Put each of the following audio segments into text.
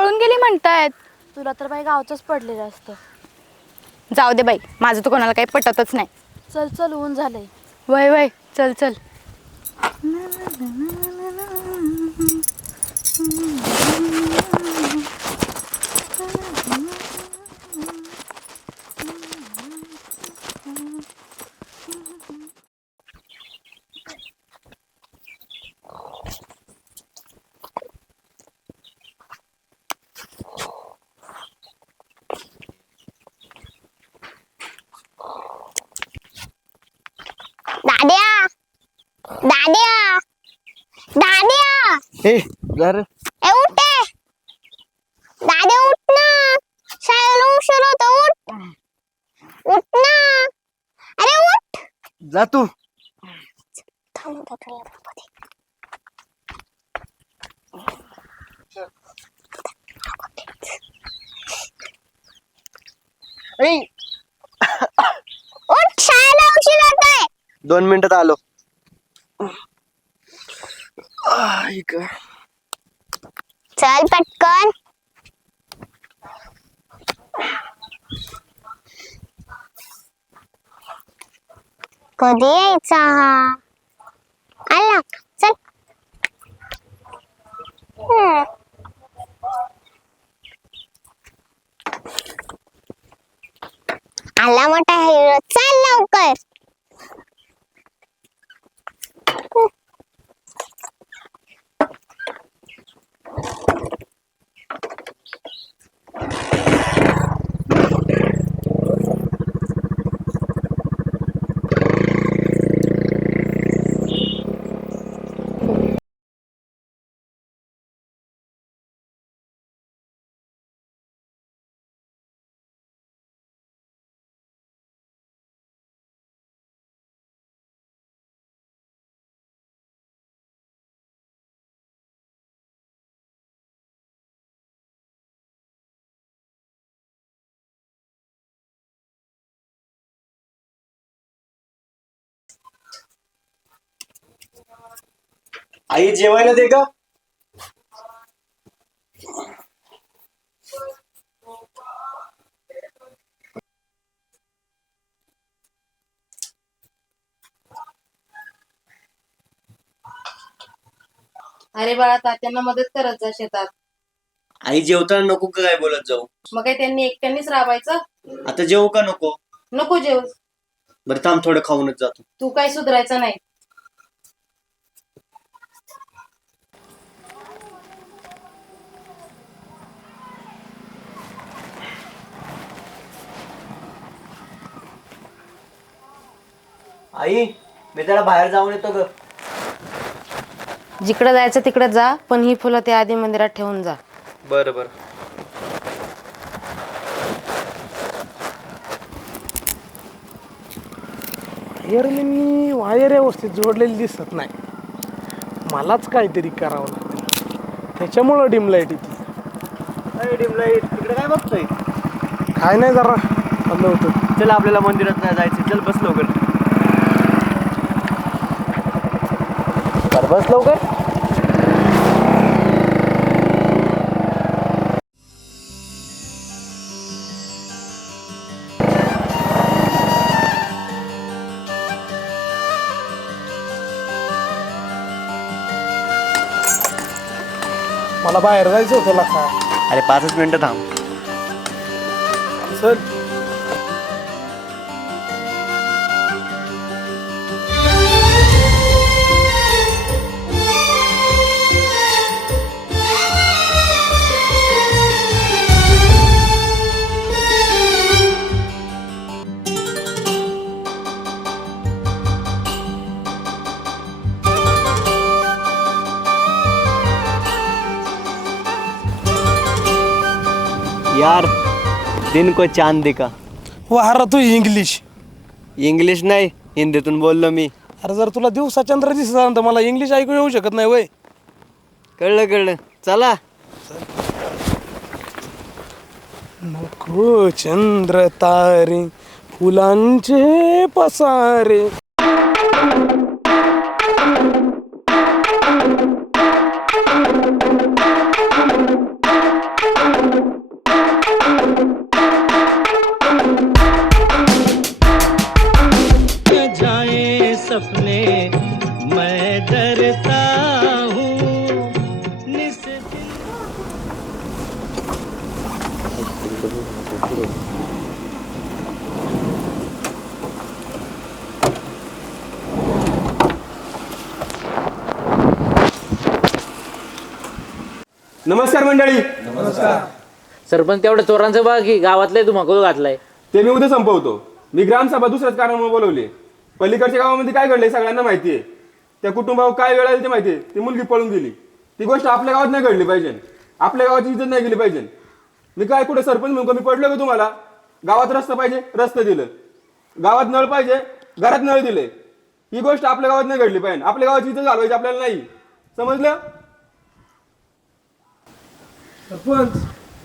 पळून गेली म्हणतायत. तुला तर बाई गावचंच पडलेलं असतं. जाऊ दे बाई, माझं तर कोणाला काही पटतच नाही. चल चल ऊन झालंय. वय वय, चल चल. दाद्या दाद्या दाद्या ए जर ए उठ ए. दाद्या उठ ना, शाळेला उशीर होतो. उठ उठ ना, अरे उठ. जा तू. थांब तुला दाखवते. उठ, शाळेला उशीर होतोय. 2 मिनिटात आलो. चल पटकन. कधी यायचा हा? आला चल. आला मोठा हिरो, चल लवकर. आई जेवायला दे का? अरे बाळा, तात्यांना मदत करत जा शेतात. आई जेवताना नको का काय बोलत जाऊ? मग काय त्यांनी एकट्यानेच राबायचं? आता जेवू का नको? नको जेव. बरं थांब, थोडं खाऊनच जातो. तू काय सुधारायचं नाही. आई मी त्याला बाहेर जाऊन येतो ग. जिकडे जायचं तिकडे जा, पण ही फुलं त्या आधी मंदिरात ठेवून जा. बरं बरं. वायरने वायर व्यवस्थित जोडलेली दिसत नाही. मलाच काहीतरी करावं लागेल, त्याच्यामुळं डिम लाईट येते. डिम लाईट तिकडे काय बघतोय? काय नाही, जरा चाललं होतं. चल आपल्याला मंदिरात नाही जायचं. चल बस लवकर. बस लवकर. मला बाहेर जायचं होतं लका. अरे 5 मिनिटं थांब. चल. यार दिन को चांद दिखा. वारा तू इंग्लिश. इंग्लिश नाही, हिंदीतून बोललो मी. अरे जर तुला दिवसा चंद्र दिसत तर मला इंग्लिश ऐकू येऊ शकत नाही वय. कळलं कळलं, चला. नको चंद्र तारे फुलांचे पसारे. येतो. नमस्कार मंडळी. सरपंच तेवढ्या चोरांचं बघा की गावातले धुमाकूळ घातलाय. ते मी उद्या संपवतो. मी ग्रामसभा दुसऱ्याच कारणामुळे बोलवली. पलीकडच्या गावामध्ये काय घडलंय सगळ्यांना माहिती आहे. त्या कुटुंबावर काय वेळ आली ते माहिती आहे. ती मुलगी पळून गेली. ती गोष्ट आपल्या गावात नाही घडली पाहिजे. आपल्या गावाची इज्जत नाही गेली पाहिजे. मी काय कुठे सरपंच म्हणून कमी पडलो का तुम्हाला? गावात रस्ता पाहिजे, रस्ता दिलं. गावात नळ पाहिजे, घरात नळ दिले. ही गोष्ट आपल्या गावात नाही घडली पाहिजे. आपल्या गावाची इज्जत घालवायची आपल्याला नाही. समजलं? सरपंच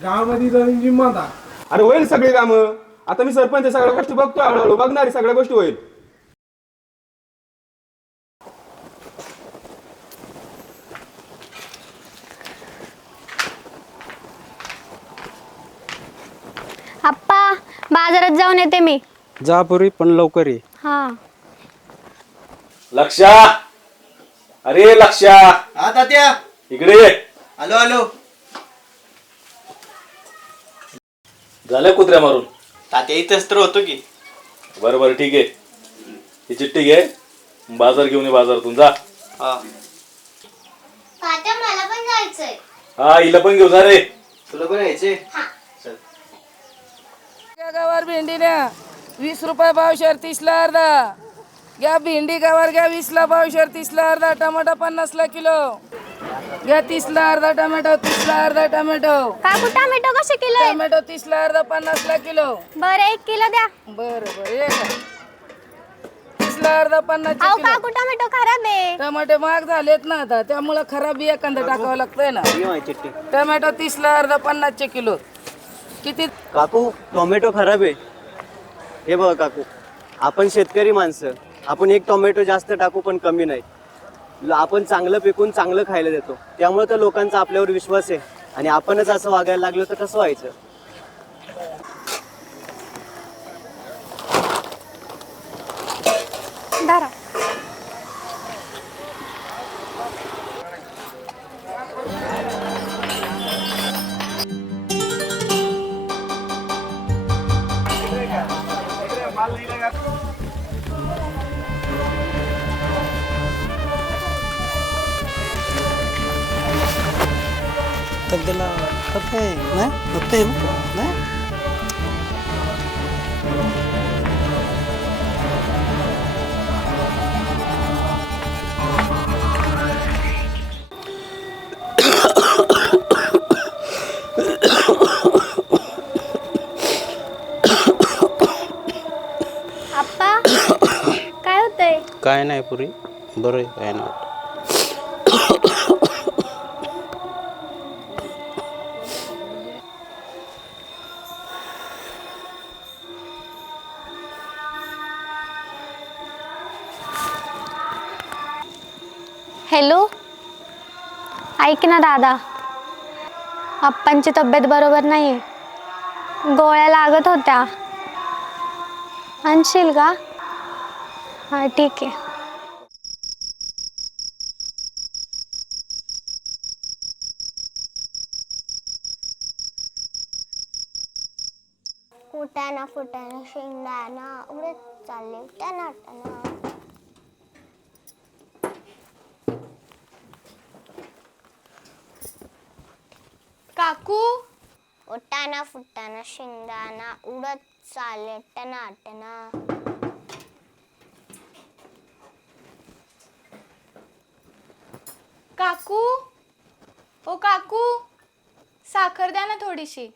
गावामध्ये जाऊन जिम्मा आता. अरे होईल सगळी कामं. आता मी सरपंच सगळ्या गोष्टी बघतो, हळूहळू बघणारी सगळ्या गोष्टी होईल. आप्पा बाजारात जाऊन येते मी. जा पुरी पण लवकर ये. हा. लक्षा, अरे लक्षा, हा तात्या, इकडे ये. आलो आलो. झालं कुत्र्या मारून? तात्या इथंच तर होतो की. बरं बरं ठीक आहे. ही चिठ्ठी घे, बाजार घेऊन ये बाजारातून जा. हा. तात्या मला पण जायचंय. हा हिला पण घेऊन जा रे. तुला पण यायचे? गावावर भेंडी द्या 20 रुपये पावशेर 30ला अर्धा. घ्या भेंडी गावावर घ्या 20ला पावशेर 30ला अर्धा. टमाटा 50ला किलो घ्या 30ला अर्धा. टमॅटो 30ला अर्धा. टमॅटो काकू टोमॅटो कसे किलो आहे? टमॅटो 30ला अर्धा 50ला किलो. बरं 1 किलो द्या. बरं बरं 30ला अर्धा 50 अहो किलो. काकू टोमॅटो खराब आहे. टमाटे महाग झालेत ना आता, त्यामुळे खराब बी एखादा टाकावं लागतंय ना. टमॅटो 30ला अर्धा 50 किलो. किती? काकू टोमॅटो खराब आहे. हे बघा काकू, आपण शेतकरी माणसं, आपण एक टोमॅटो जास्त टाकू पण कमी नाही. आपण चांगलं पिकून चांगलं खायला देतो, त्यामुळे तर लोकांचा आपल्यावर विश्वास आहे. आणि आपणच असं वागायला लागलो तर कसं व्हायचं? धरा. त्याला नाही होते नाही. आप्पा काय होतंय? काय नाही पुरी, बरं आहे, काय नाही. हॅलो, ऐक ना दादा, आप्पांची तब्येत बरोबर नाही. गोळ्या लागत होत्या, आणशील का? हा ठीक आहे. फुटाणा फुटाणा शेंगदाणा उडत चालले टना टना. काकू फुटाणा फुटाणा शेंगदाणा उडत चालले टना टना. काकू, ओ काकू, साखर द्या ना थोडीशी.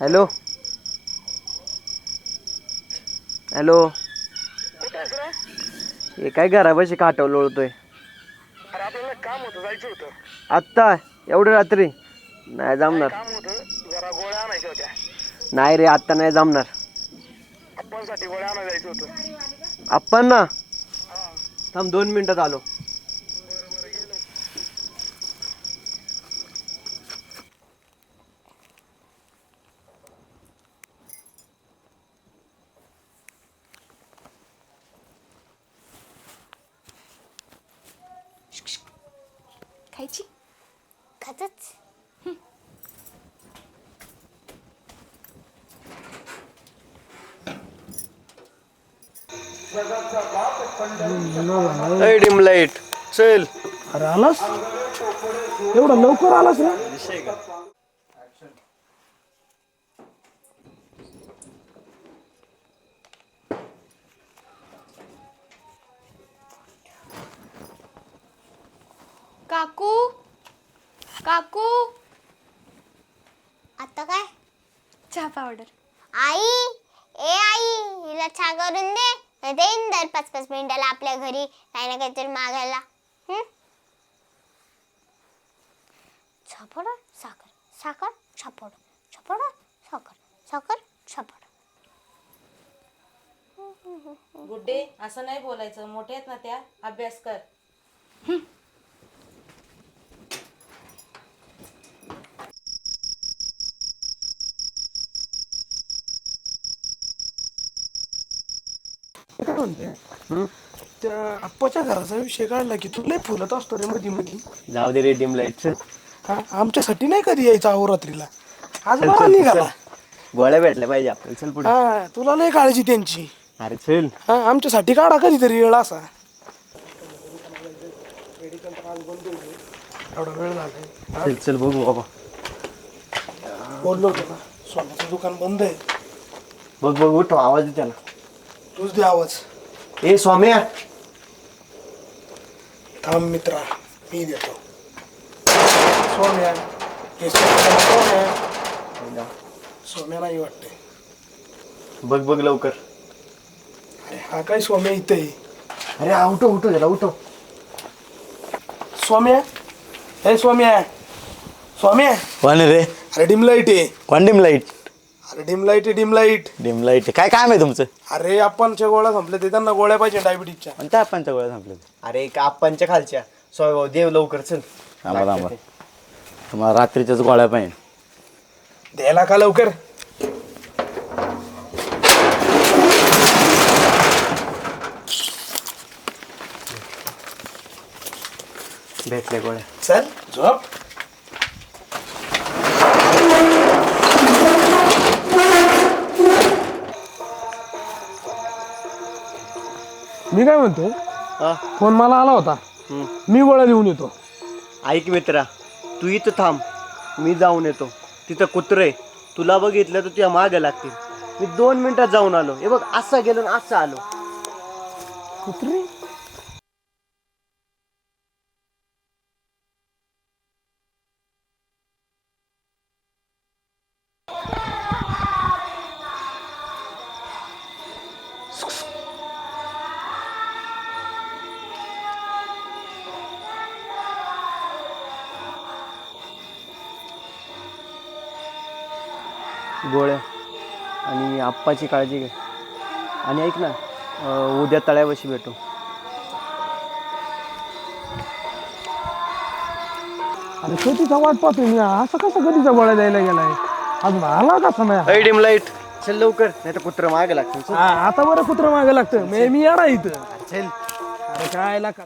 हॅलो हॅलो, हे काय घरापाशी काटव लोळतोय. आत्ता एवढं रात्री नाही जमणार. नाही रे, आत्ता नाही जमणार. आपण ना थांब 2 मिनिटात आलो. डिम लाईट चल. अरे आलास एवढा लवकर आलास ना. काकू काकू आता काय चहा पावडर. आई, ए आई, हिला चहा करून दे. देईन दर 5-5 मिनिटाला आपल्या घरी काही ना काहीतरी मागायला. छापड साखर, साखर छापड, छापड साखर, साखर छापड. गुड्डे असं नाही बोलायचं, मोठे आहेत ना त्या, अभ्यास कर. त्या आप्पाच्या घराचा विषय काढला की तुला फुलत असतो रे मध्ये मध्ये. जाऊ दे रे डिम लाईट चल. हा आमच्यासाठी नाही कधी यायचं अहोरात्रीला. आज बरा निघाला. गोळ्या भेटल्या पाहिजे आपल्याला. चल पुढे. हा तुला लय काळजी त्यांची. अरे चल. हा आमच्यासाठी काढा कधीतरी वेळ असा. एवढा वेळ झाला. चल चल बघू बाबा. बोललो होतो ना सोन्याचं दुकान बंद आहे. बघ बघ उठ आवाज दे त्याला. तूच दे आवाज. ए स्वाम्या. थांब मित्रा मी देतो. सोम्या हे सोम्या. सोम्या नाही वाटते. बघ बघ लवकर. अरे हा काय सोम्या इथे आहे. अरे उठो उठो त्याला उठो. सोम्या हे सोम्या. सोम्या कोण रे? अरे डिम लाईट आहे. कोण डिम लाईट? अरे डिम लाईट आहे डिम लाईट. डिम लाईट काय काम आहे तुमचं? अरे आपणच्या गोळ्या संपल्या ते त्यांना गोळ्या पाहिजे डायबिटीजच्या. आणि त्या पंचा गोळ्या संपल्या. अरे का आप्पांच्या खालच्या सोय देव लवकर चल. थांबा थांबा, तुम्हाला रात्रीच्याच गोळ्या पाहिजे. द्यायला का लवकर. भेटल्या गोळ्या. चल झोप. मी काय म्हणतो हा? फोन मला आला होता. मी गोळ्या देऊन येतो. ऐक मित्रा तू इथं थांब. मी जाऊन येतो. तिथं कुत्र आहे. तुला बघितलं तर तुझ्या मागे लागतील. मी 2 मिनिटात जाऊन आलो. हे बघ असं गेलो आणि असं आलो. कुत्री गोळ्या आणि आप्पाची काळजी घे. आणि ऐक ना उद्या तळ्यापाशी भेटू. अरे कधीचा वाट पाहतोय मी. असं कसं कधीचा गोळ्या द्यायला गेलाय. अजून आला कसा नाही. डिम लाईट चल लवकर नाही तर कुत्र मागे लागतील. आता बरं कुत्र मागे लागतं. मी येणार इथं. चल. अरे काय का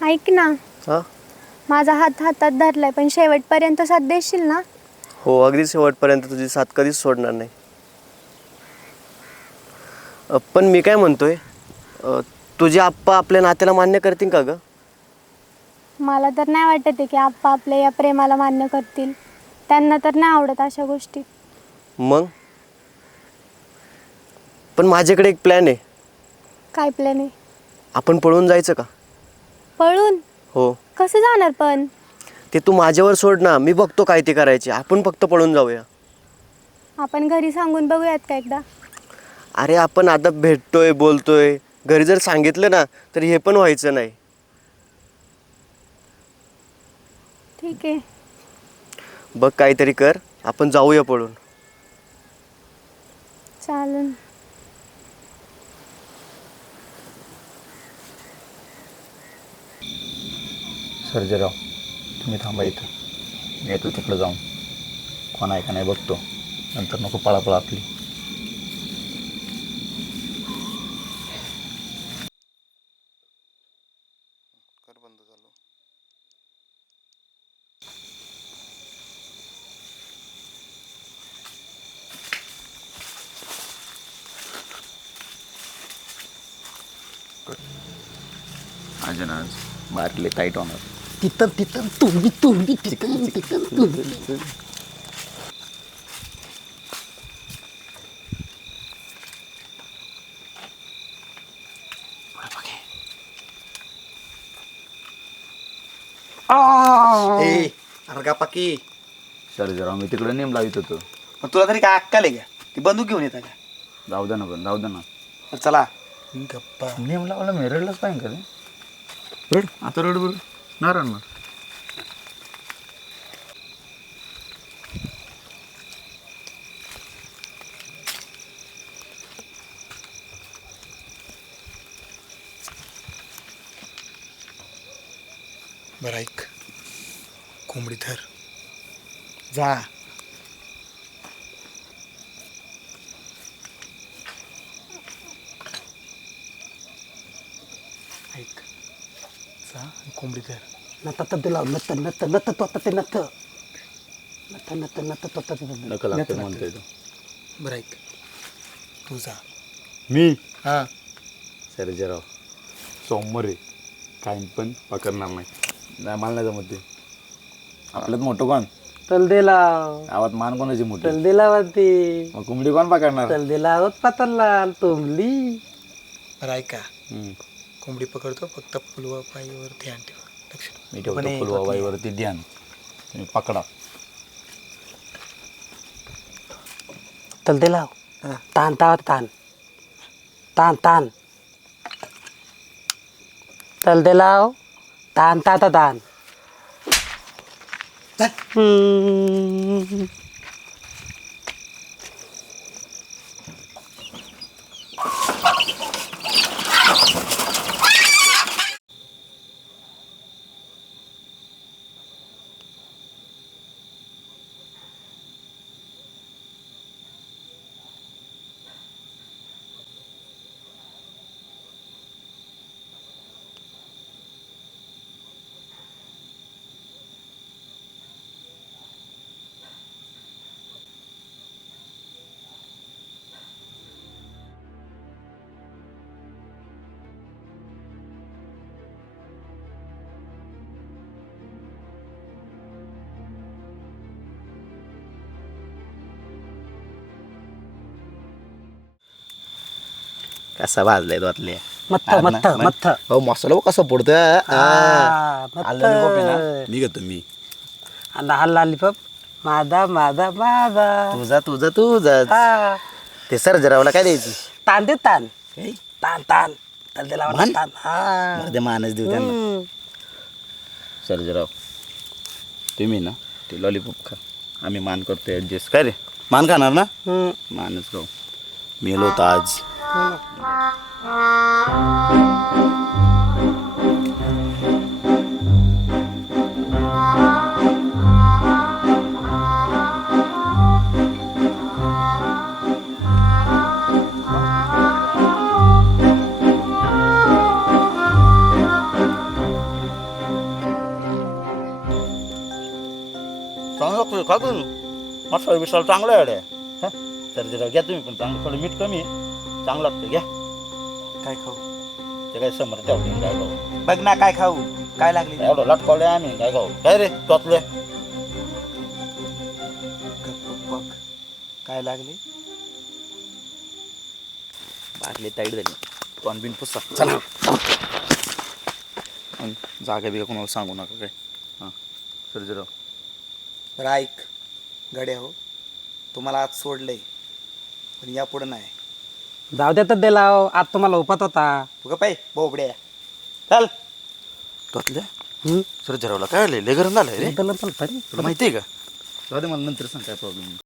ऐक ना, हां माझा हात हातात धरलाय, पण शेवटपर्यंत साथ देशील ना? हो, अगदी शेवटपर्यंत तुझी साथ कधीच सोडणार नाही. पण मी काय म्हणतोय, तुझे आप्पा आपल्या नात्याला मान्य करतील का ग? मला तर नाही वाटत आहे की आप्पा आपल्या या प्रेमाला मान्य करतील. त्यांना तर नाही आवडत अशा गोष्टी. मग पण माझ्याकडे एक प्लॅन आहे. काय प्लॅन आहे? आपण पळून जायचं का? पळून? हो. कसं जाणार पण? ते तू माझ्यावर सोड ना, मी बघतो काय ते करायचे. आपण फक्त पळून जाऊया. आपण घरी सांगून बघूयात का एकदा? अरे आपण आता भेटतोय, बोलतोय, घरी जर सांगितलं ना तर हे पण व्हायचं नाही. ठीक आहे. बघ काहीतरी कर, आपण जाऊया पळून. चालेल. सर्जेराव, तुम्ही थांबा इथं, मी येतो तिकडं जाऊन. कोण आहे का नाही बघतो, नंतर नको पळापळ आपली. आज ना आज मारले टाईट होणार. तिथं तिथं तुम्ही तिथं अरे का पाकी सर्जेराव, मी तिकडे नेम लावित होतो. मग तुला तरी काय अक्कल आहे का? ती बंदूक घेऊन येता का? जाऊ दे ना, पण जाऊ दे ना. चला गप्पा. नेम लावला मी रडलंच पाहिजे का ते? रड आता, रड बरं. ना रडणार. बरं ऐक, कोंबडी धर, जा. ऐक, जा कोंबडी धर. नत दिला नत नत नत तो आता ते नत नत नत नत तो आता नका लागते म्हणतोय तो. बरं ऐक, तू जा. मी हां सर्जेराव सोमवारी काही पण पकडणार नाही. नाही, मला नाही जमत ते. आपल्यात मोठं कोण? तलदेला गावात मान कोणाची मोठी? तलदेलावरती मग कोंबडी कोण पकडणार? तलदेलावत पातळला तोंबली. बरं ऐका, कोंबडी पकडतो, फक्त फुलवा पाईवर ध्यान ठेवा. लक्ष मी ठेवतो फुलवाबाईवरती ध्यान, तुम्ही पकडा. तलदेलाव तान तावत तान तान तान तलदेलाव तान ता तान. कसा भाजलाय तो आतले मत्थ मत्थ मत्थ. हो, मसाला कसा पडतोय. मत्थ. मी घेतो मी. हल्ला लॉलीपॉप माझा माझा माझा. तुझा तुझा तुझा. हा ते सर्जेरावला काय द्यायची? तान दे तान तान तान तलदेलाव मान? तान. हा ते मानच देऊ त्यांना. सर्जेराव, तुम्ही ना ते लॉलीपॉप खा, आम्ही मान करतो ॲडजस्ट. काय रे, मान खाणार ना? मानच खाऊ. मेलो होतो आज. काकू मसाला बिसाला चांगला आहे अड्या सर्जेराव घ्या तुम्ही पण चांगलं थोडं मीठ कमी आहे चांगलं लागतं घ्या. काय खाऊ ते काय समोर ठेवते काय खाऊ बघ ना काय खाऊ काय लागले एवढं लटकवले आम्ही काय खाऊ काय रे टोचले बघ काय लागले बाटली टाईट झाली तोंड बिन पुसा चला जागा बिगा कोणाला सांगू नका काय हां सर्जेराव. बरं ऐक गड्या हो तुम्हाला आज सोडलंय पण या पुढे नाही जाऊ द्या तर दिला आज तुम्हाला उपात होता. तुझं पाय बोबड्या चल टोचल्या सर्जेरावला काय आलंय लय गरम झालंय रे त्याला पण तरी तुला माहिती आहे का जाऊ दे मला नंतर सांग काय प्रॉब्लेम.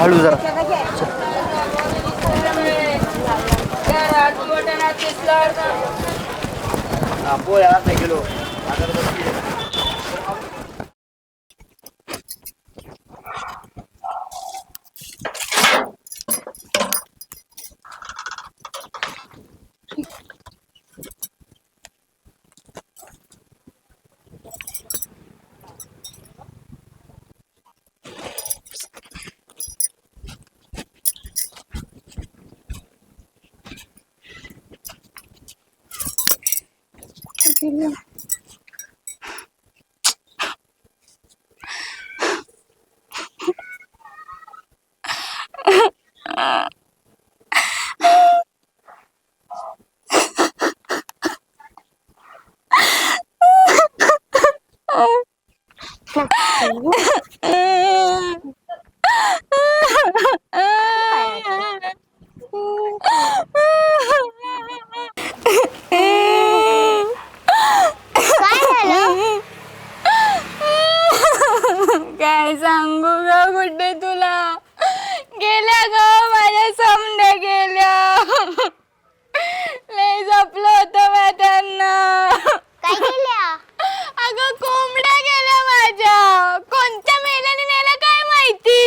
हळू जरा किलो काय सांगू ग गुड्डे तुला गेल्या ग माझ्या समड्या गेल्या लय जपलं होतं मी त्यांना. काय केल्या अगं कोंबड्या गेल्या माझ्या कोणत्या मेल्याने नेल्या काय माहिती.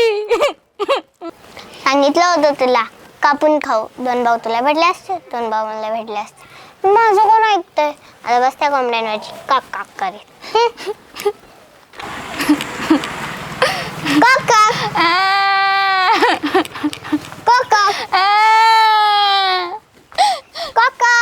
सांगितलं होतं तुला कापून खाऊ 2 भाऊ तुला भेटले असते 2 भाऊ मला भेटले असते माझं कोण ऐकतंय आता बस त्या कोंबड्यांवरची काक काक करेल. काका काका काका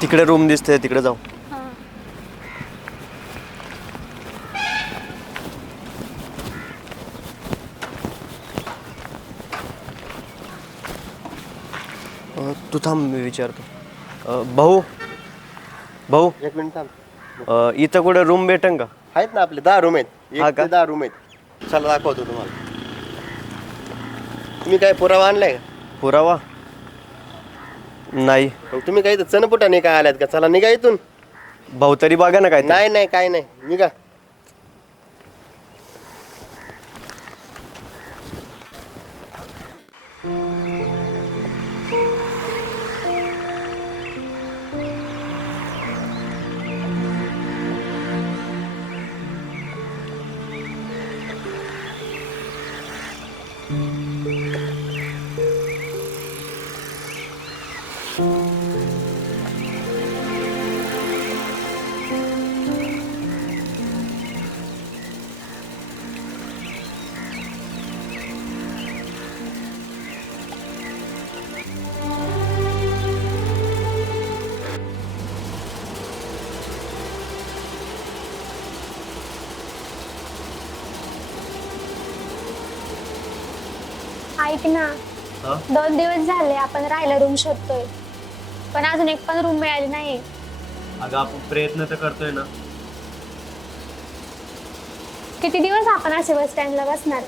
तिकडे रूम दिसते तिकडे जाऊ. तू थांब मी विचारतो. भाऊ भाऊ 1 मिनिट थांब. इथं कुठे रूम भेटेन का? आहेत ना आपले 10 रूम आहेत. हा 1 का? ते 10 रूम आहेत. चला दाखवतो तुम्हाला. तुम्ही काय पुरावा आणलाय का? पुरावा नाही. मग तुम्ही काही चणपुटाने काय आल्यात का? चला निघा इथून. भाऊ तरी बघा ना काय. नाही नाही काय नाही निघा. ऐक ना, 2 दिवस झाले आपण राहायला रूम शोधतोय, पण अजून एक पण रूम मिळाली नाही. अगं आपण प्रयत्न तर करतोय ना. किती दिवस आपण असे बस स्टँडला बसणार?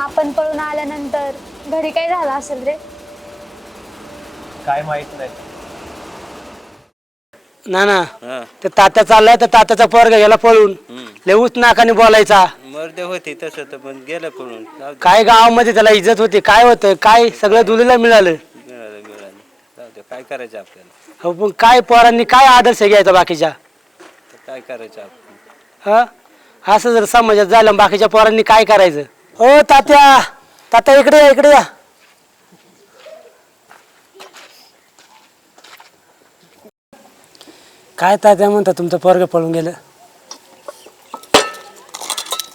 आपण पळून आल्यानंतर घरी काय झालं असेल रे? काय माहित नाही. ना ते तात्या चाललाय तर तात्याचा पोरगा गेला पळून. लेऊच नाकाने बोलायचा. मर्द होती तसं तर पण गेलं पळून. काय गावामध्ये त्याला इज्जत होती, काय होतं, काय सगळं दुलीला मिळालं. काय करायचं आपल्याला? हो, पण काय पोरांनी काय आदर्श घ्यायचा बाकीच्या? काय करायचं आपण? हा, असं जर समाजात झालं बाकीच्या पोरांनी काय करायचं? ओ तात्या, तात्या इकडे या, इकडे या. काय तात्या म्हणता तुमचं पोरग पळून गेलं?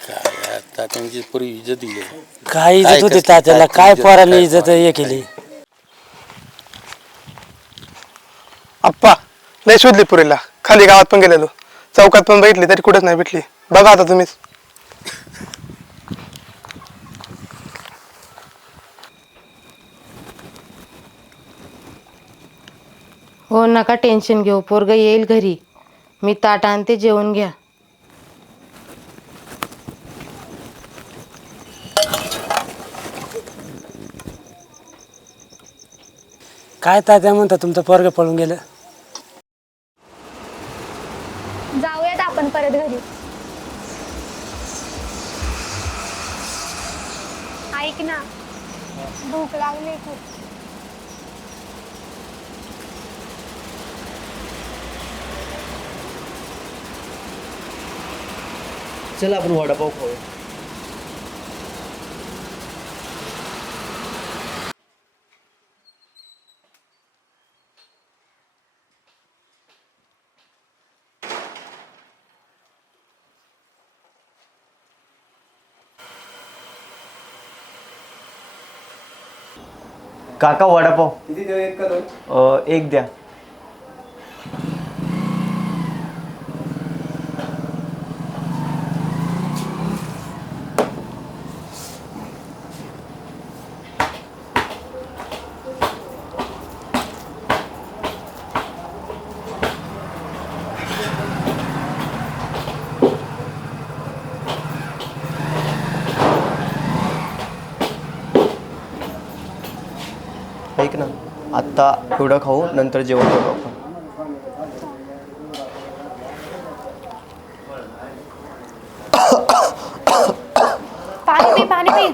काय तात्यांची पूर्वी इज्जत दिली. काय इज्जत होती तात्याला, काय पोरांनी इज्जत हे केली. आप्पा लय शोधली पुरीला, खाली गावात पण गेलेलो, चौकात पण भेटली तरी कुठेच नाही भेटली. बघा आता तुम्हीच. हो, नका टेन्शन घेऊ, पोरग येईल घरी. मी ताट आणते, जेवून घ्या. काय तात्या म्हणता तुमचं पोरग पळून गेलं? जाऊयात आपण परत घरी. ऐक ना, भूक लागली खूप. चल आपण वडापाव खाऊ. काका वडापाव किती देऊ? एक का? एक द्या. ऐक ना, आत्ता एवढं खाऊ, नंतर जेवण करू आपण. पाणी पी, पाणी पी.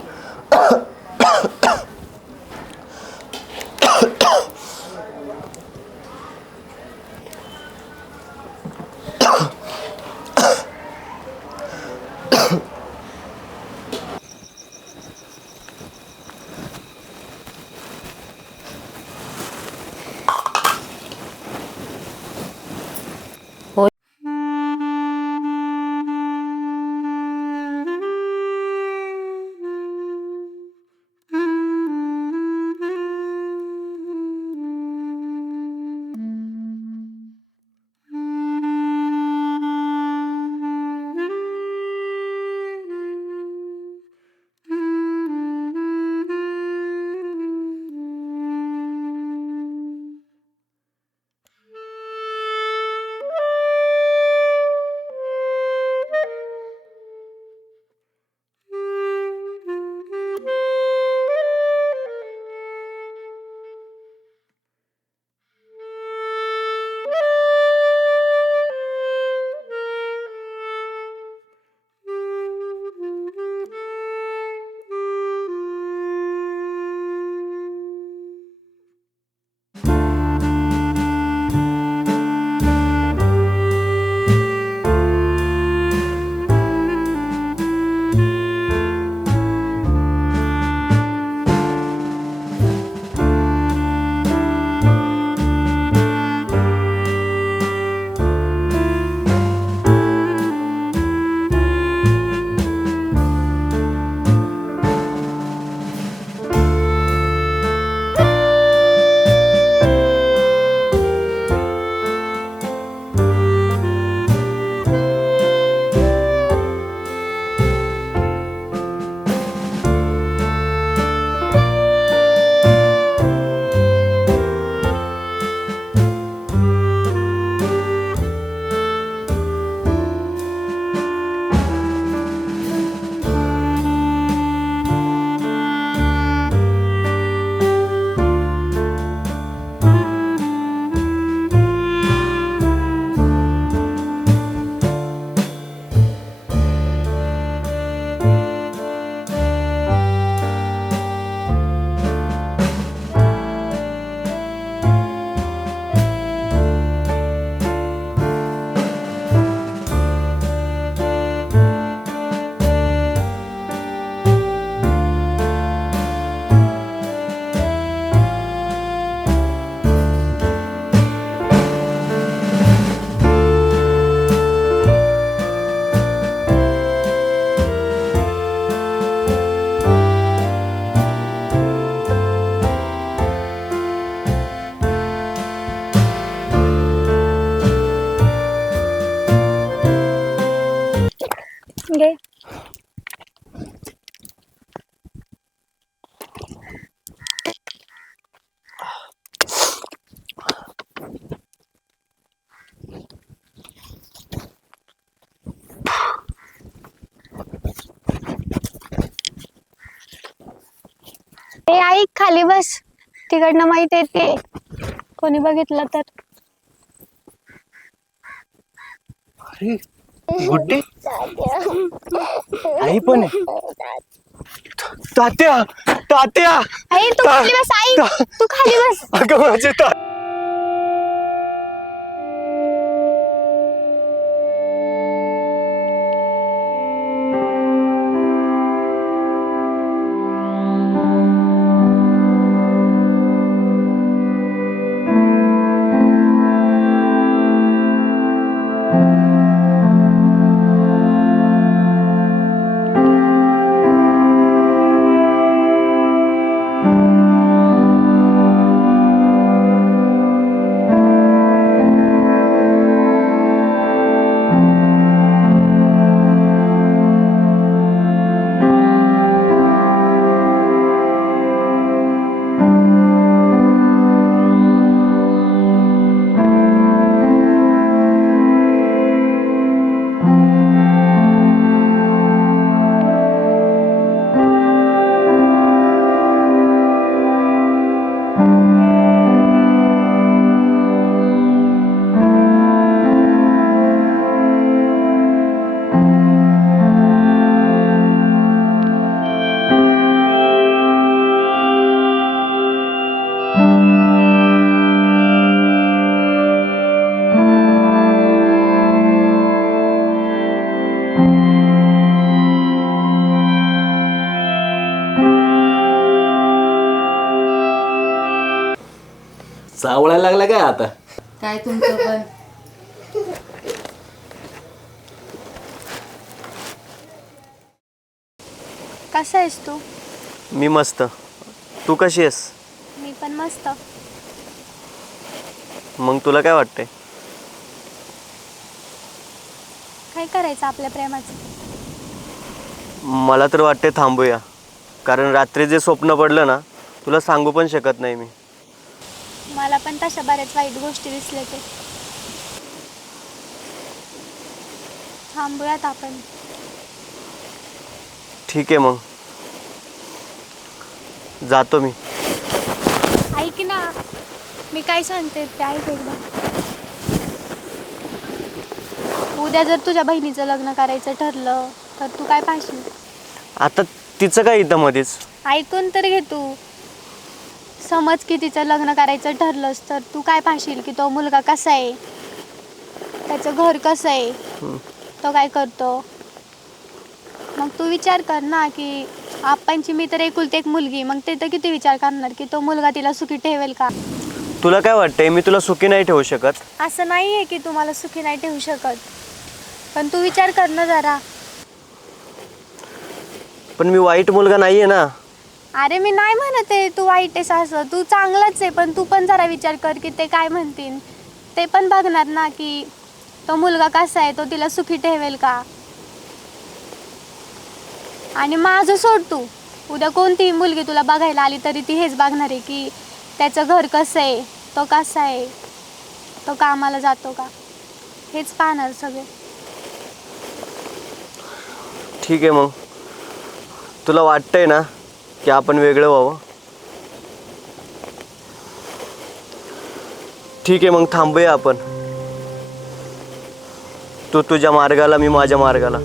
ए आई खाली बस, तिकडनं माहित येते कोणी बघितलं तर. अरे गुड्डे, आई पण आहे. तात्या तात्या, आई तू खाली बस, आई तू खाली बस. अगं माझे चावळायला लागला काय आता? काय तुमचं पण. कसा आहेस तू? मी मस्त. तू कशी आहेस? मी पण मस्त. मग तुला काय वाटतंय? काय करायचं आपल्या प्रेमाचं? मला तर वाटते थांबूया, कारण रात्री जे स्वप्न पडलं ना, तुला सांगू पण शकत नाही मी. मला पण तशा बऱ्याच वाईट गोष्टी दिसल्या ते. थांबूयात आपण. ठीक आहे मग, जातो मी. ऐक ना, मी काय सांगते ते ऐक एकदा. उद्या जर तुझ्या बहिणीचं लग्न करायचं ठरलं तर तू काय पाहशील? आता तिचं काय इथं मध्येच? ऐकून तर घे तू. समज की तिचं लग्न करायचं ठरलंस तर तू काय पाहशील की तो मुलगा कसा आहे, त्याचं घर कसं आहे, तो काय करतो. मग तू विचार कर ना की आपणची मी तर एकुलती एक मुलगी, मग ते तर किती विचार करणार की तो मुलगा तिला सुखी ठेवेल का. तुला काय वाटतंय मी तुला सुखी नाही ठेवू शकत? असं नाही आहे की तू मला सुखी नाही ठेवू शकत, पण तू विचार कर ना जरा. पण मी वाईट मुलगा नाहीये ना. अरे मी नाही म्हणत आहे तू वाईट आहेस असं, तू चांगलाच आहे, पण तू पण जरा विचार कर की ते काय म्हणतील. ते पण बघणार ना की तो मुलगा कसा आहे, तो तिला सुखी ठेवेल का. आणि माझं सोड तू, उद्या कोणतीही मुलगी तुला बघायला आली तरी ती हेच बघणार आहे की त्याचं घर कसं आहे, तो कसा आहे, तो कामाला जातो का, हेच पाहणार सगळे. ठीक आहे मग, तुला वाटतंय ना की आपण वेगळं व्हावं? ठीक आहे मग, थांबूया आपण. तू तुझ्या मार्गाला, मी माझ्या मार्गाला.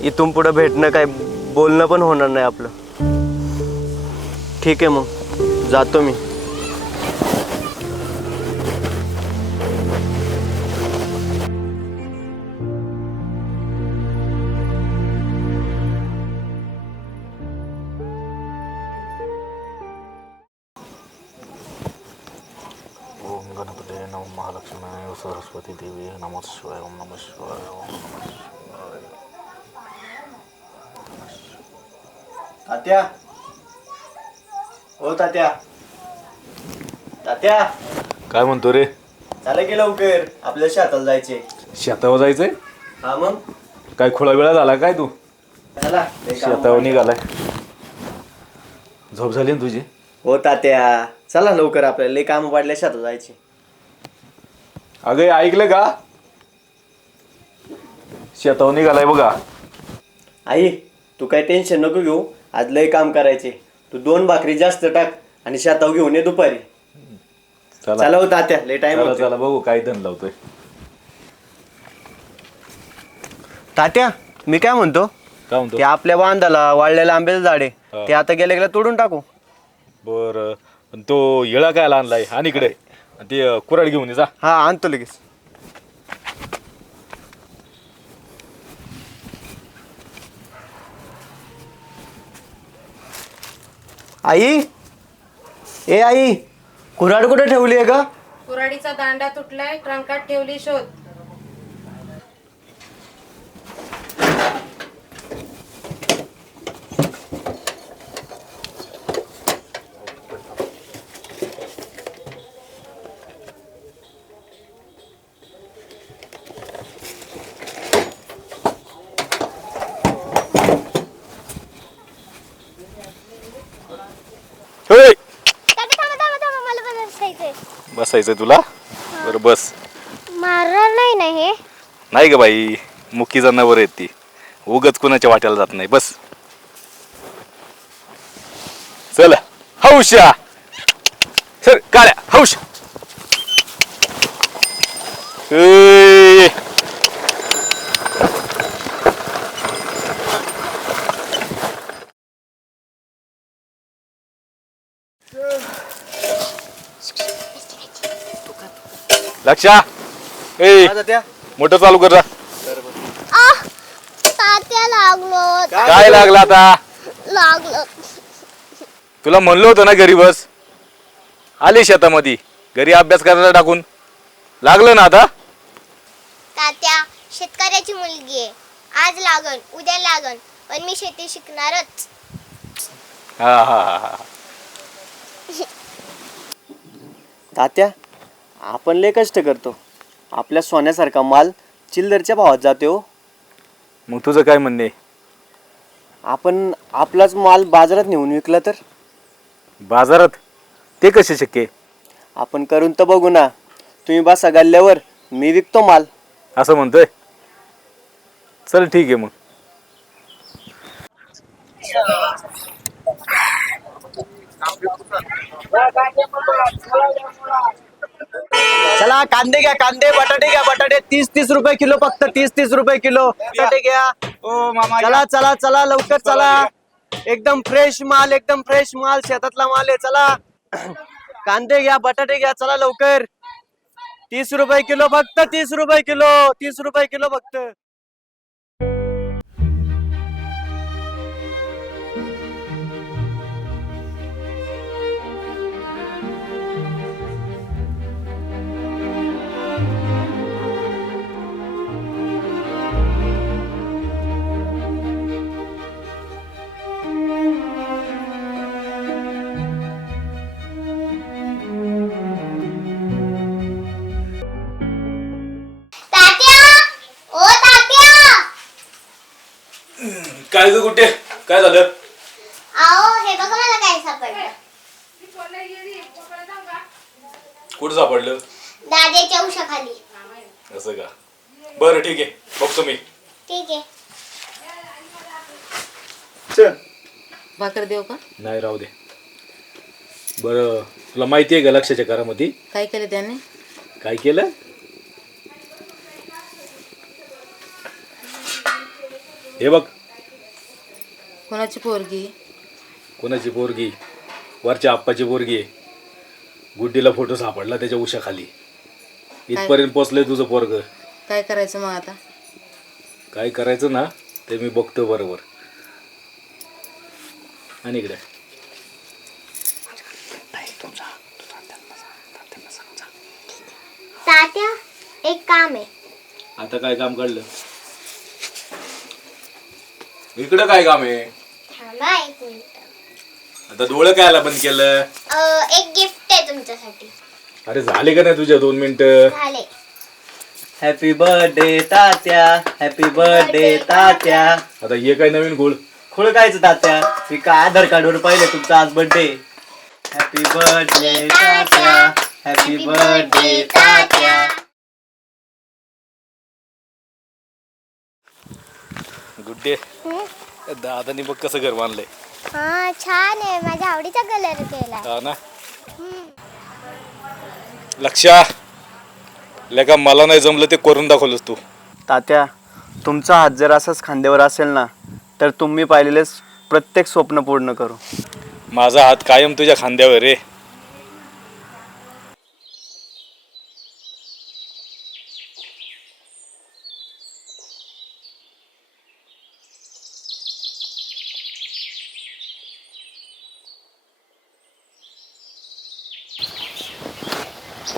इथून पुढे भेटणं काय बोलणं पण होणार नाही आपलं. ठीक आहे मग, जातो मी. ओम गणपती नमः महालक्ष्मी सरस्वती देवी नमः शिवाय. ओम नमः शिवाय. तात्या, ओ तात्या, तात्या. काय म्हणतो रे? झालं की लवकर, आपल्या शेताला जायचे. शेतावर जायचंय? हा मग काय खोळा वेळा झाला काय तू? चला, शेतावर निघालाय. झोप झाली ना तुझी? हो तात्या, चला लवकर, आपल्याला लई काम पडल्या शेतात जायचे. अगं ऐकलं का? शेतावर निघालाय बघा. आई तू काय टेन्शन नको घेऊ, आज लय काम करायचे. तू 2 भाकरी जास्त टाक आणि शेताव घेऊन ये दुपारी. चला हो तात्या, लय टाइम चला होतोय. चला बघू काय धन लावतोय. तात्या मी काय म्हणतो, काय म्हणतो? ते आपल्या बांधाला वाळलेलं आंब्याचं झाड आहे ते आता गेल्या तोडून टाकू. बर पण तो येळा काय आणलाय आणि इकडे आणि ते कुऱ्हाड घेऊन ये जा. हा आणतो लगेच. आई, ए आई, कुऱ्हाड कुठे ठेवली आहे का? कुऱ्हाडीचा दांडा तुटलाय, ट्रंकात ठेवली, शोध. होय, मला पण बसायचंय. बसायचं तुला? बरं बस. मारणार नाही ना हे? नाही ग बाई, मुकी जनावर आहेत ती, उगच कुणाच्या वाट्याला जात नाही. बस चल हौशा, सर काळ्या हौश. ए, लक्षा, ए मोटर चालू कर जा. तात्या लागलो. काय लागलं आता? लागलं. तुला म्हणलं होतं ना घरी बस, आली शेतामध्ये, घरी अभ्यास करायला टाकून. लागलं ना आता? तात्या शेतकऱ्याची मुलगी आहे, आज लागन उद्या लागन, पण मी शेती शिकणारच. हा हा हा. तात्या आपण लय कष्ट करतो, आपल्या सोन्यासारखा माल चिल्लरच्या भावात जाते हो. मग तुझं काय म्हणणे? आपण आपलाच माल बाजारात नेऊन विकला तर? बाजारात? ते कसे शक्य आहे? आपण करून तर बघू ना. तुम्ही बसा गल्ल्यावर, मी विकतो माल. असं म्हणतोय? चल ठीक आहे मग. चला कांदे घ्या, कांदे, बटाटे घ्या, बटाटे 30-30 रुपये किलो, फक्त 30-30 रुपये किलो. बटाटे घ्या. चला चला चला लवकर चला. एकदम फ्रेश माल, एकदम फ्रेश माल, शेतातला माल आहे. चला कांदे घ्या, बटाटे घ्या, चला लवकर. 30 रुपये किलो, फक्त 30 रुपये किलो, 30 रुपये किलो फक्त. काय ग कुठे काय झालं? आओ हे बघा मला काय सापडलं. कुठं सापडलं? दादाच्या उशाखाली. असं का? बरं ठीक आहे, बघतो मी. ठीक आहे. भाकर देऊ का? नाही राहू दे. बरं तुला माहिती आहे का लक्षाच्या घरामध्ये काय केलं त्याने? काय केलं? हे बघ. कोणाची पोरगी? कोणाची पोरगी? वरच्या आप्पाची पोरगी आहे. गुड्डीला फोटो सापडला त्याच्या उशाखाली. इथपर्यंत पोचलंय तुझं पोरग. काय करायचं मग आता? काय करायचं ना ते मी बघतो बरोबर. आणि इकडे तात्या एक काम आहे. आता काय काम काढलं? इकडं काय काम आहे? थांबा एक मिनिट. आता डोळं कायला बंद केलं? एक गिफ्ट आहे तुमच्यासाठी. अरे झाले का नाही तुझ्या 2 मिनिटं? झाले. हॅपी बर्थडे तात्या, हॅपी बर्थडे तात्या. आता हे काय नवीन गोळ? खोळ कायचं तात्या? मी काय आधार कार्डवर पाहिलं तुमचा आज बर्थडे. हॅपी बर्थडे तात्या, हॅपी बर्थडे तात्या. गुड्डे दादानी बघ कसं घर बांधलंय. हा छान आहे, माझ्या आवडीचा कलर केला. हा ना. लक्षा लेका मला नाही जमलं ते करून दाखवलंस तू. तात्या, तुमचा हात जर असाच खांद्यावर असेल ना तर तुम्ही पाहिलेले प्रत्येक स्वप्न पूर्ण करू. माझा हात कायम तुझ्या खांद्यावर रे.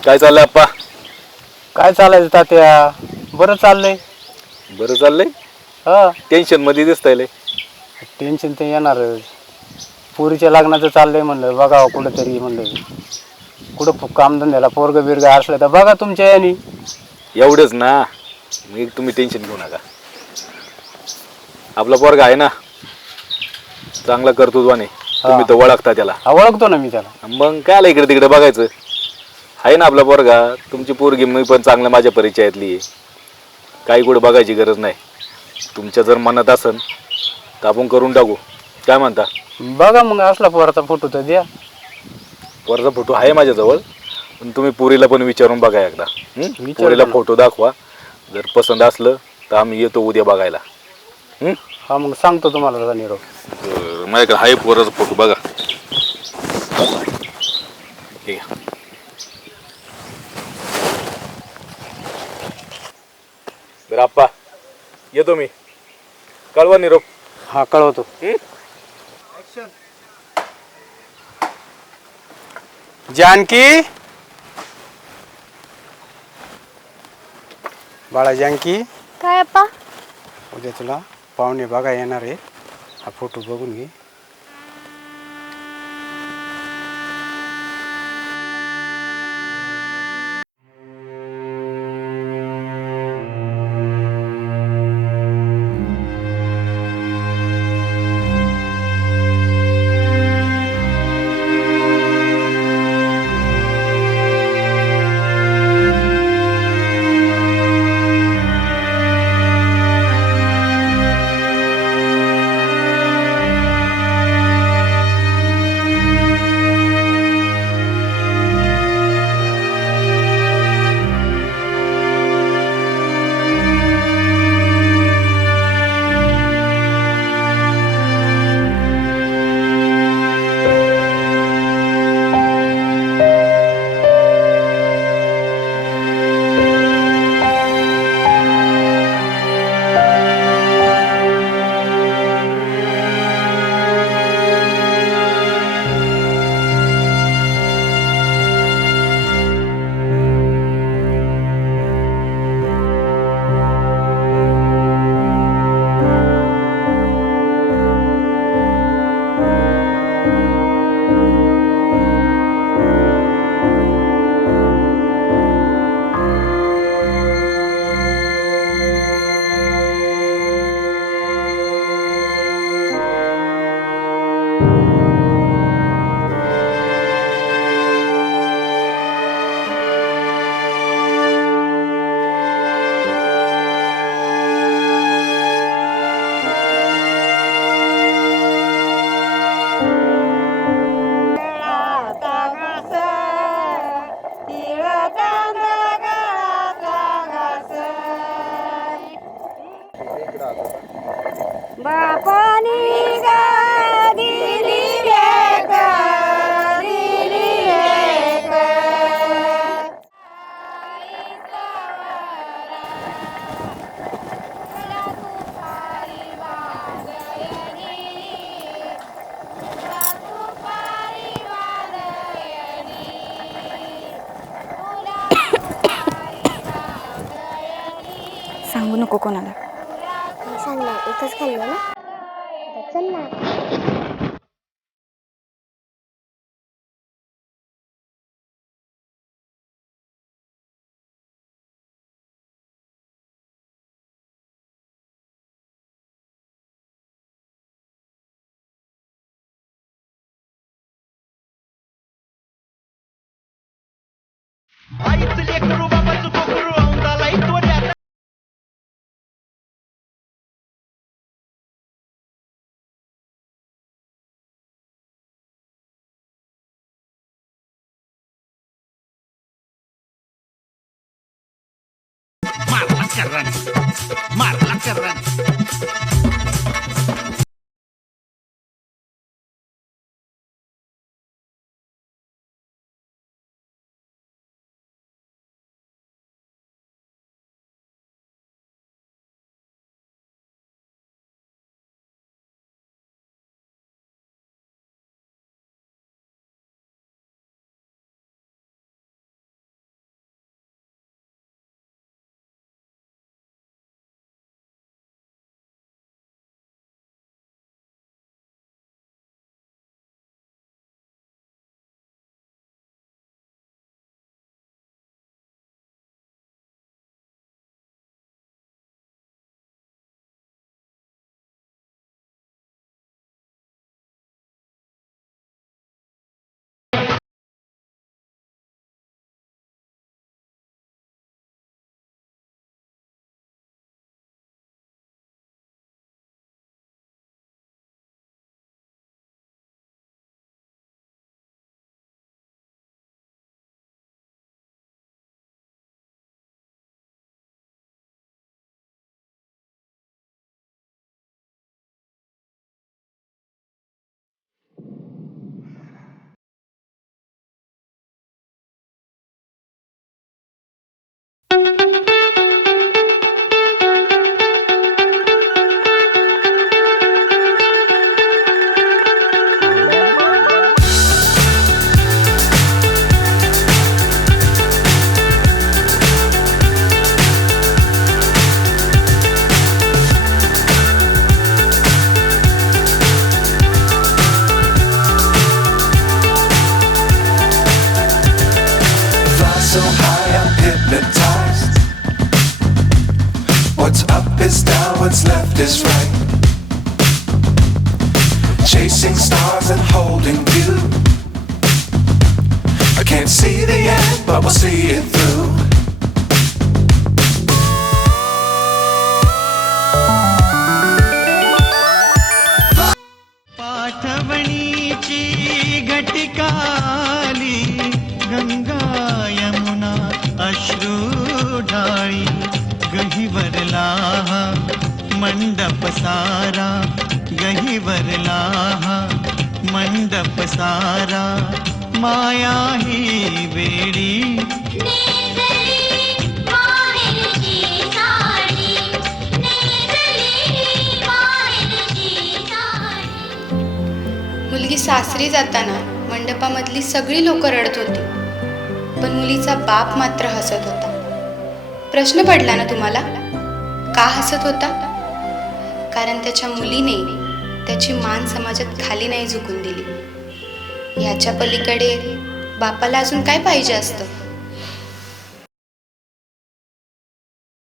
काय चाललंय अप्पा? काय चालायचं तात्या? बरं चाललंय. बरं चाललंय. हा, टेन्शन मध्ये दिसतंय. टेन्शन ते येणारच. पोरीच्या लग्नाचं चाललंय म्हणलं, बघावं कुठंतरी म्हणलं. कुठं कामधंद्याला पोरग बिरग असलं तर बघा तुमच्या यानी. एवढंच ना, मग तुम्ही टेन्शन घेऊ नका. आपला पोरगा आहे ना, चांगला कर्तृत्वाने. तुम्ही तर ओळखता त्याला. ओळखतो ना मी त्याला. मग काय आलं इकडे तिकडे बघायचं. आहे ना आपला पोरगा. तुमची पोरगी मी पण चांगलं माझ्या परिचयातली आहे. काही कुठं बघायची गरज नाही. तुमच्या जर मनात असन तर आपण करून टाकू. काय म्हणता? बघा मग असला पोराचा फोटो तर द्या. पोराचा फोटो आहे माझ्याजवळ, पण तुम्ही पुरीला पण विचारून बघा एकदा. पुरीला फोटो दाखवा. जर पसंत असलं तर आम्ही येतो उद्या बघायला. हा, मग सांगतो तुम्हाला निरोप. माझ्याकडे आहे पोराचा फोटो बघा. ठीक आहे. बरं आप्पा, येतो मी. कळवा निरोप. हा, कळवतो. जानकी, बाळा जानकी, काय अप्पा? उद्या तुला पाहुणे बघा येणार आहे. हा फोटो बघून घे. सांगू नको कोणाला. सांगणार, एकच खाल्लं ना. चल ना. मारला कर्राने So high I'm hypnotized. What's up is down, what's left is right. Chasing stars and holding you. I can't see the end, but we'll see it through. पाठवणीची घटिकाली Ganga Yamuna अश्रू ढाळी गहिवरला मंडप सारा गहिवरला मंडप सारा माया ही वेडी मुलगी सासरी जाताना मंडपामधली सगळी लोक रडत होती, पण मुलीचा बाप मात्र हसत होता. प्रश्न पडला ना तुम्हाला, का हसत होता? कारण त्याच्या मुलीने त्याची मान समाजात खाली नाही झुकून दिली. याच्या पलीकडे बापाला अजून काय पाहिजे असतं?